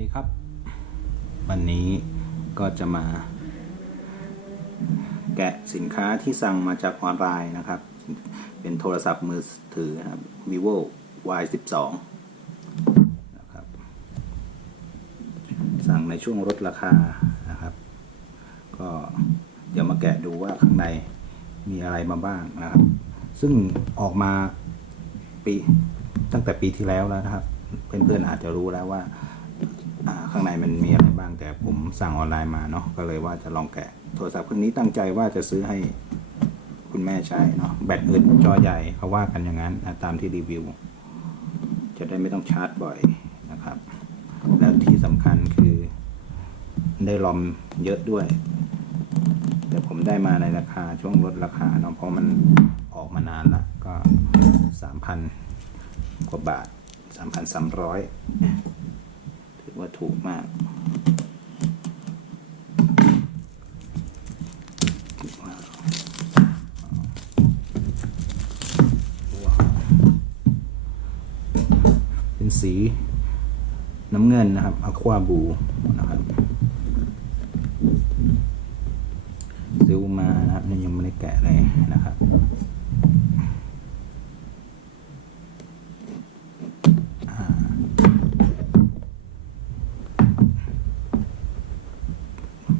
ดีครับ วันนี้ก็จะมา แกะสินค้าที่สั่งมาจากออนไลน์นะครับ เป็นโทรศัพท์มือถือนะครับ vivo y 1 2นะครับ สั่งในช่วงลดราคานะครับ ก็เดี๋ยวมาแกะดูว่าข้างในมีอะไรมาบ้างนะครับ ซึ่งออกมาปีตั้งแต่ปีที่แล้วแล้วนะครับ เพื่อนๆอาจจะรู้แล้วว่าอ่า ข้างในมันมีอะไรบ้างแต่ผมสั่งออนไลน์มาเนาะก็เลยว่าจะลองแกะโทรศัพท์เครื่องนี้ตั้งใจว่าจะซื้อให้คุณแม่ใช้เนาะแบตอึดจอใหญ่เขาว่ากันอย่างนั้นนะตามที่รีวิว จะได้ไม่ต้องชาร์จบ่อยนะครับ แล้วที่สำคัญคือ ได้ลอมเยอะด้วยแต่ผมได้มาในราคาช่วงลดราคาเนาะเพราะมันออกมานานละก็สามพันกว่าบาทสามพันสามร้อย ว่าถูกมากเป็นสีน้ำเงินนะครับอควาบูนะครับซิลมานะครับยังไม่ได้แกะเลยนะครับ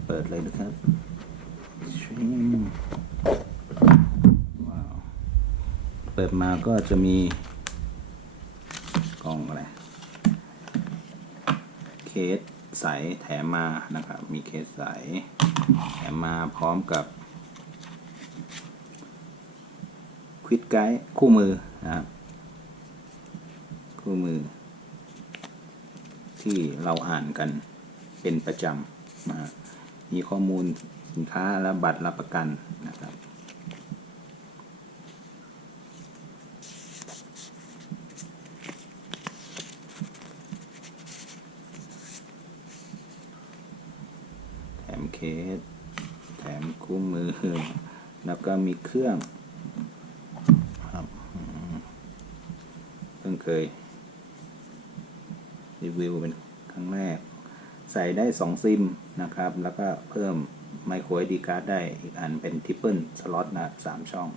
เปิดเลยนะครับชิมว้าว เปิดมาก็จะมีกล่องอะไร เคสใสแถมมานะครับ มีเคสใสแถมมาพร้อมกับควิดไกด์คู่มือนะครับคู่มือ ที่เราอ่านกันเป็นประจำนะฮะมีข้อมูลสินค้าและบัตรรับประกันนะครับ แถมเคส แถมคู่มือ แล้วก็ มีเครื่องครับเพิ่งเคย รีวิวเป็นครั้งแรก ใส่ได้ 2 ซิมนะครับ แล้วก็เพิ่มไมโคร SD การ์ดได้อีกอันเป็นทิปเปิลสล็อตนะสามช่อง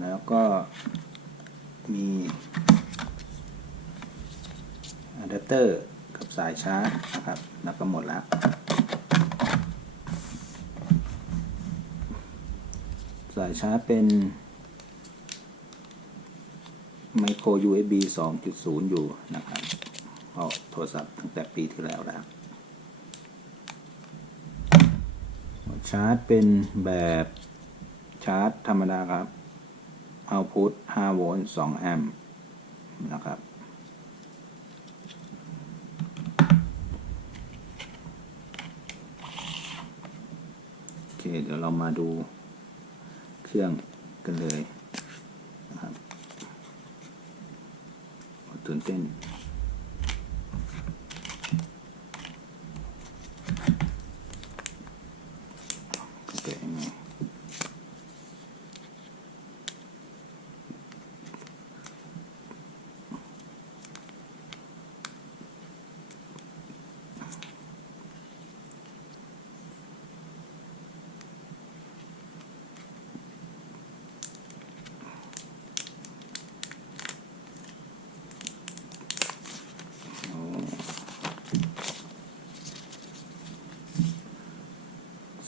แล้วก็มีอะแดปเตอร์กับสายชาร์จนะครับ แล้วก็หมดแล้วสายชาร์จเป็นไมโคร USB 2.0 อยู่นะครับเพราะโทรศัพท์ตั้งแต่ปีที่แล้วแล้วชาร์จเป็นแบบชาร์จธรรมดาครับ เอาพุท5โวลต์ 2 แอมป์นะครับ โอเค เดี๋ยวเรามาดูเครื่องกันเลยนะครับตื่นเต้น โอเคยังไง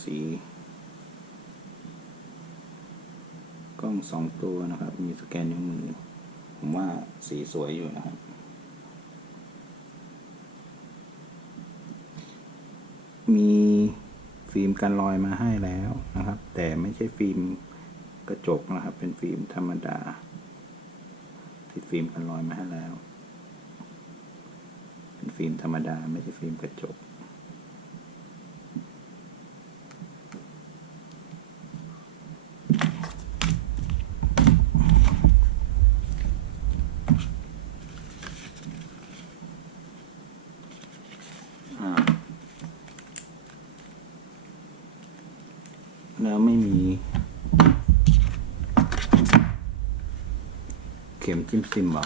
สีกล้อง สองตัวนะครับ มีสแกนนิ้วมือ ผมว่าสีสวยอยู่นะครับ มีฟิล์มกันรอยมาให้แล้วนะครับ แต่ไม่ใช่ฟิล์มกระจกนะครับ เป็นฟิล์มธรรมดาติดฟิล์มกันรอยมาให้แล้ว เป็นฟิล์มธรรมดา ไม่ใช่ฟิล์มกระจก เข็มจิ้มซิมเหรอ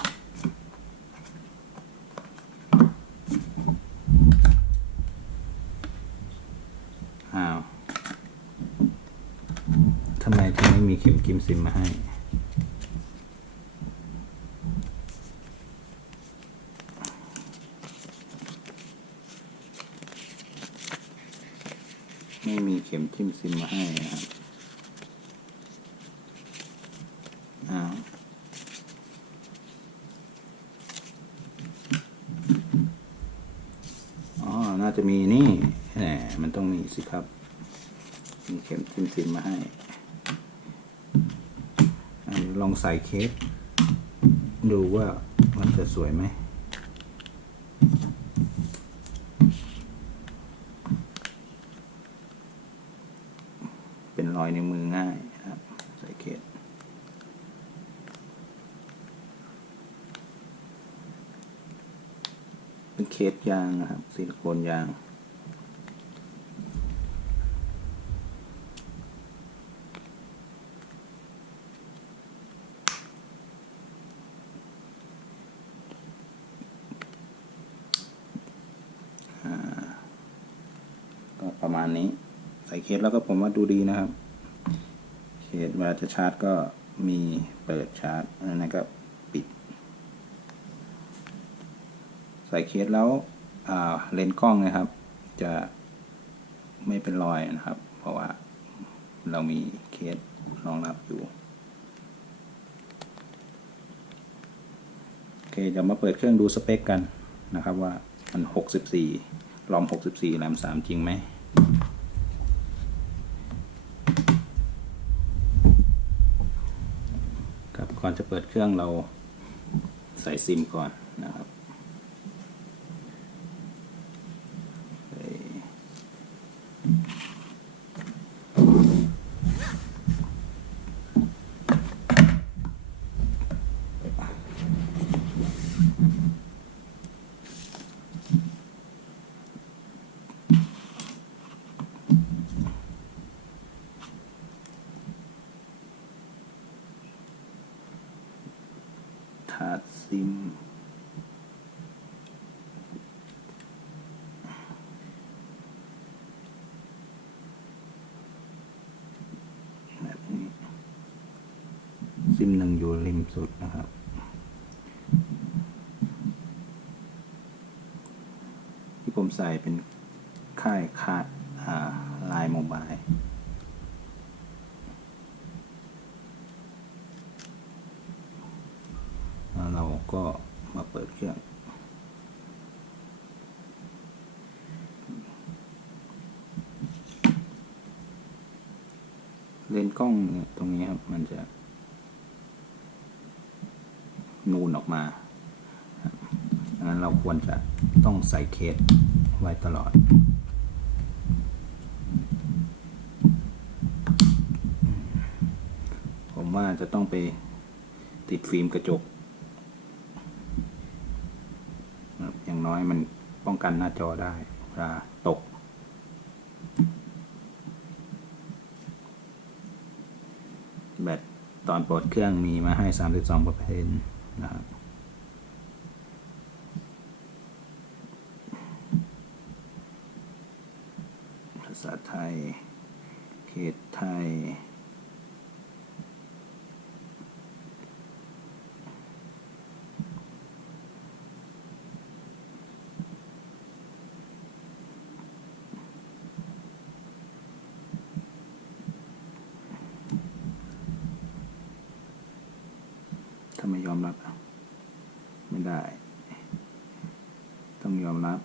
อ้าวทำไมถึงไม่มีเข็มจิ้มซิมมาให้ไม่มีเข็มจิ้มซิมมาให้นะครับ อ้าว อ๋อ น่าจะมีนี่แหมมันต้องมีสิครับ มีเข็มทิมซิมมาให้อลองใส่เคสดูว่ามันจะสวยไหม เป็นรอยในวมือง่ายนะครับ ใส่เคส เป็นเคสยางนะครับซิลิโคนยางก็ประมาณนี้ ใส่เคสแล้วก็ผมว่าดูดีนะครับ เคสเวลาจะชาร์จก็มีเปิดชาร์จอันนั้นก็ปิด ใส่เคสแล้วเลนส์กล้องนะครับ จะไม่เป็นรอยนะครับ เพราะว่าเรามีเคสรองรับอยู่โอเคเดี๋ยวมาเปิดเครื่องดูสเปคกันนะครับว่ามัน 64รอม 64แรม3 จริงไหมครับก่อนจะเปิดเครื่องเราใส่ซิมก่อนนะครับใส่ ถาดซิม แบบนี้ ซิมหนึ่งอยู่ริมสุดนะครับที่ผมใส่เป็นค่ายคาดลายโมบาย แล้วเราก็มาเปิดเครื่อง เลนส์กล้องตรงนี้ครับ มันจะ นูนออกมาดังนั้นเราควรจะต้องใส่เคสไว้ตลอด ผมว่าจะต้องไปติดฟิล์มกระจกครับอย่างน้อยมันป้องกันหน้าจอได้เวลาตก แบต ตอนเปิดเครื่องมีมาให้ 32เปอร์เซ็นต์นะครับภาษาไทย เขตไทย ถ้าไม่ยอมรับไม่ได้ ต้องยอมรับ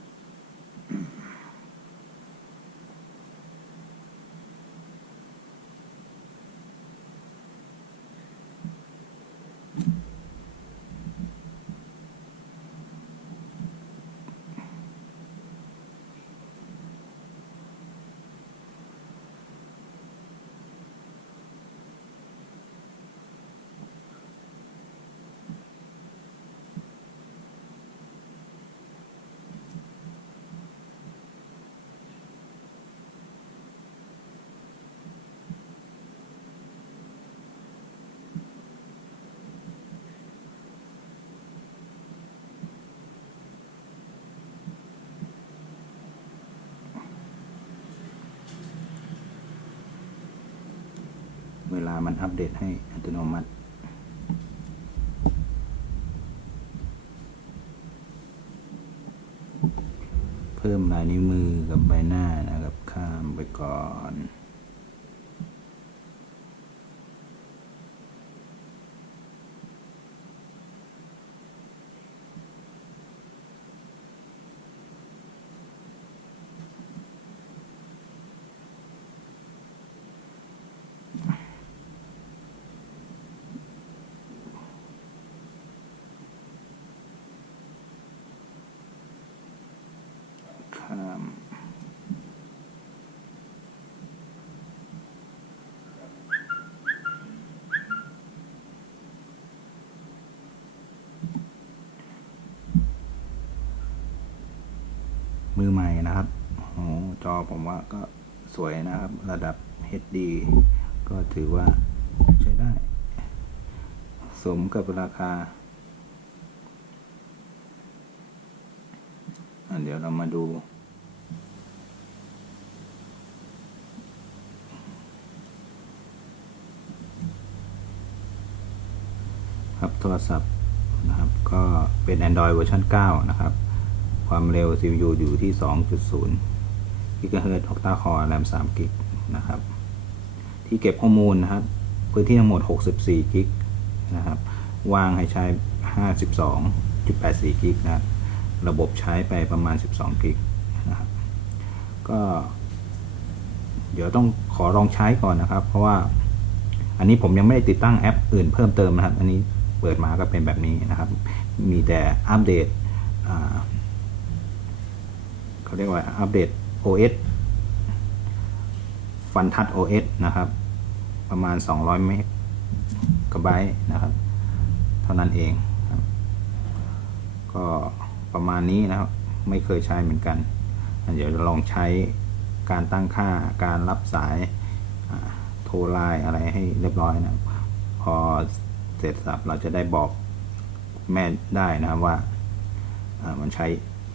โลามันอัปเดตให้อัตโนมัติ เพิ่มลายนิ้วมือกับใบหน้านะครับ ข้ามไปก่อน มมือใหม่นะครับโอ้จอผมว่าก็สวยนะครับ ระดับ HD ก็ถือว่าใช้ได้ สมกับราคาอะเดี๋ยวเรามาดู ครับโทรศัพท์นะครับก็เป็น Android เวอร์ชัน9นะครับ ความเร็ว CPU อยู่ที่ 2.0 GHz Octa Core RAM 3 g b นะครับ ที่เก็บข้อมูลนะครับ พื้นที่ทั้งหมด 64 g b นะครับวางให้ใช้ 52.84 g b นะครับระบบใช้ไปประมาณ 12 g b นะครับก็ เดี๋ยวต้องขอลองใช้ก่อนนะครับ เพราะว่าอันนี้ผมยังไม่ได้ติดตั้งแอปอื่นเพิ่มเติมนะครับ อันนี้ เปิดมาก็เป็นแบบนี้นะครับ มีแต่อัปเดตเขาเรียกว่าอัปเดต OS ฟันทัด OS นะครับ ประมาณ 200 เมกะไบต์นะครับ เท่านั้นเองครับก็ประมาณนี้นะครับ ไม่เคยใช้เหมือนกัน เดี๋ยวจะลองใช้การตั้งค่าการรับสายโทรไลน์อะไรให้เรียบร้อยนะ พอ เสร็จสับเราจะได้บอกแม่ได้นะครับว่ามันใช้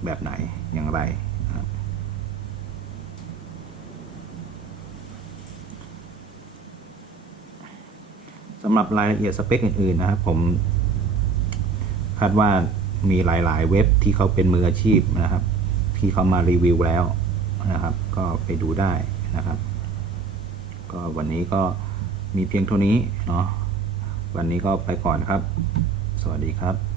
แบบไหนอย่างไรนะครับสำหรับรายละเอียดสเปคอื่นๆนะครับผมคาดว่ามีหลายๆ เว็บที่เขาเป็นมืออาชีพนะครับ ที่เขามารีวิวแล้วนะครับ ก็ไปดูได้นะครับ ก็วันนี้ก็มีเพียงเท่านี้เนาะ วันนี้ก็ไปก่อนครับ สวัสดีครับ